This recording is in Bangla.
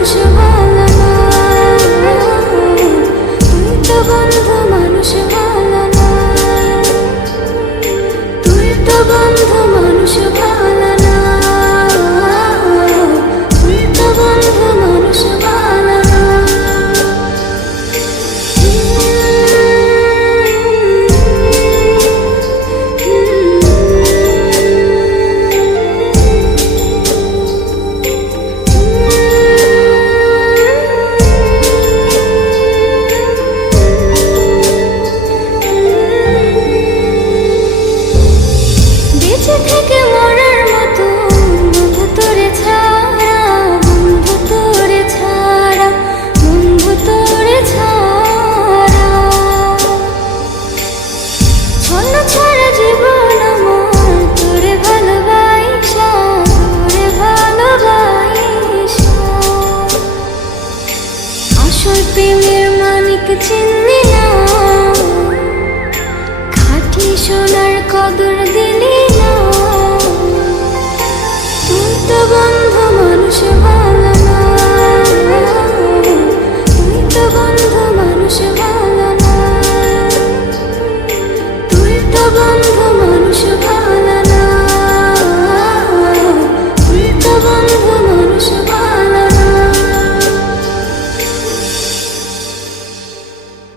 মানুষ ভালো না, তুই তো বন্ধু মানুষ ভালো না, তুই তো বন্ধু মানুষ ভালো না, তুই তো বন্ধু মানুষ ভালো না। বেঁচে থেকে মরার মতো বন্ধু তোরে ছাড়া, বন্ধু তোরে ছাড়া, বন্ধু তোরে ছাড়া, ছন্ন ছাড়া জীবন আমার তোরে ভালোবাসা, তোরে ভালোবাসা। আসল প্রেমের মানিক চিন